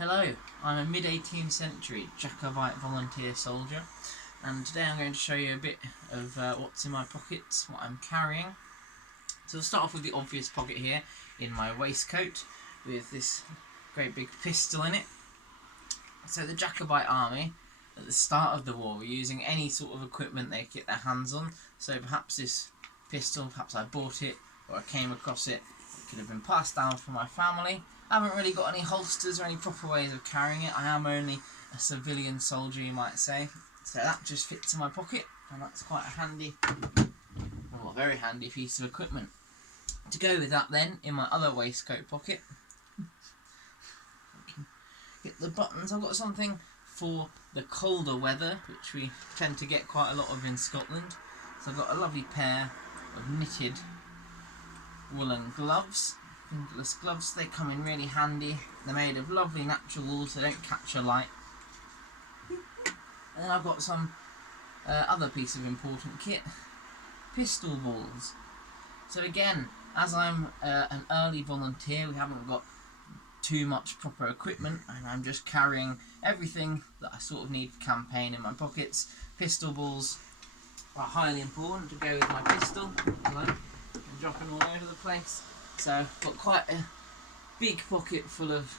Hello, I'm a mid-18th century Jacobite volunteer soldier, and today I'm going to show you a bit of what's in my pockets, what I'm carrying. So we'll start off with the obvious pocket here in my waistcoat with this great big pistol in it. So the Jacobite army at the start of the war were using any sort of equipment they could get their hands on, so perhaps this pistol, perhaps I bought it or I came across it. It could have been passed down from my family. I haven't really got any holsters or any proper ways of carrying it. I am only a civilian soldier, you might say. So that just fits in my pocket, and that's quite a handy, well, very handy piece of equipment. To go with that then, in my other waistcoat pocket, hit the buttons, I've got something for the colder weather, which we tend to get quite a lot of in Scotland. So I've got a lovely pair of knitted woolen gloves. Fingerless gloves, they come in really handy. They're made of lovely natural wool, so they don't capture light. And then I've got some other piece of important kit, pistol balls. So again, as I'm an early volunteer, we haven't got too much proper equipment, and I'm just carrying everything that I sort of need for campaign in my pockets. Pistol balls are highly important to go with my pistol. Hello. I'm dropping all over the place. So I've got quite a big pocket full of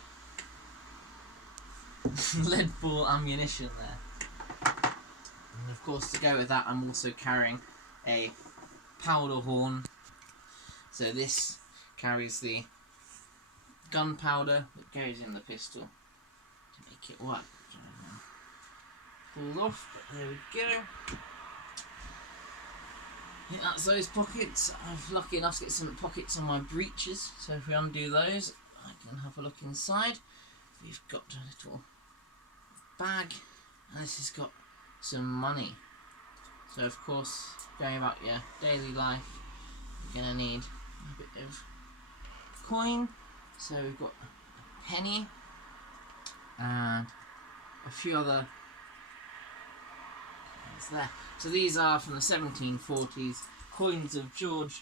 lead ball ammunition there. And of course, to go with that, I'm also carrying a powder horn. So this carries the gunpowder that goes in the pistol to make it work. Pulled off, but there we go. Yeah, that's those pockets. I'm lucky enough to get some pockets on my breeches, so if we undo those, I can have a look inside. We've got a little bag, and this has got some money. So of course, going about your daily life, you're going to need a bit of coin. So we've got a penny, and a few other there. So these are from the 1740s, coins of George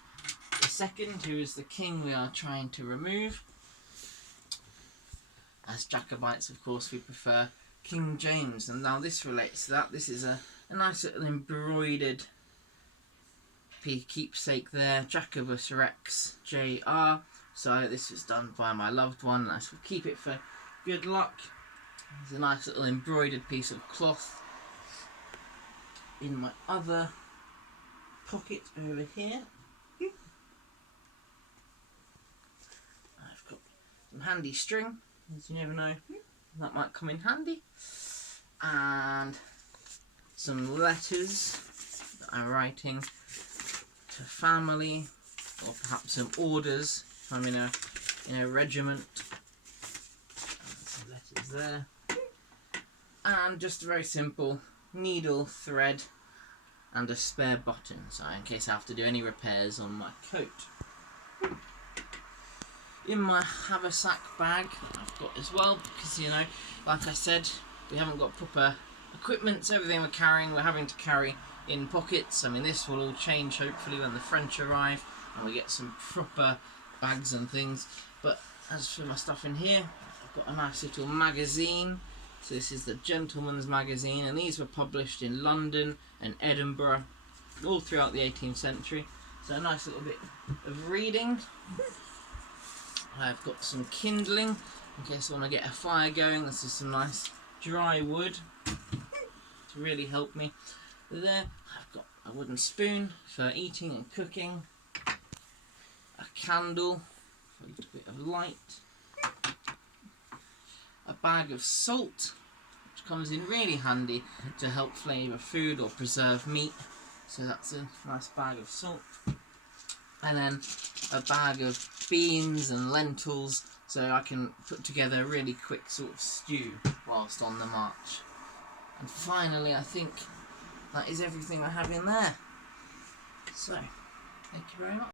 II, who is the king we are trying to remove. As Jacobites, of course, we prefer King James, and now this relates to that. This is a nice little embroidered keepsake there, Jacobus Rex JR. So this was done by my loved one. I shall keep it for good luck. There's a nice little embroidered piece of cloth in my other pocket over here. I've got some handy string, as you never know, that might come in handy, and some letters that I'm writing to family, or perhaps some orders if I'm in a regiment. And some letters there, and just a very simple needle, thread, and a spare button, so in case I have to do any repairs on my coat. In my haversack bag I've got as well, because, you know, like I said, we haven't got proper equipment, so everything we're carrying we're having to carry in pockets. I mean, this will all change hopefully when the French arrive and we get some proper bags and things. But as for my stuff in here, I've got a nice little magazine. So this is the Gentleman's Magazine, and these were published in London and Edinburgh all throughout the 18th century. So a nice little bit of reading. I've got some kindling in case I want to get a fire going. This is some nice dry wood to really help me. There, I've got a wooden spoon for eating and cooking, a candle for a little bit of light, a bag of salt, which comes in really handy to help flavour food or preserve meat. So that's a nice bag of salt. And then a bag of beans and lentils, so I can put together a really quick sort of stew whilst on the march. And finally, I think that is everything I have in there. So, thank you very much.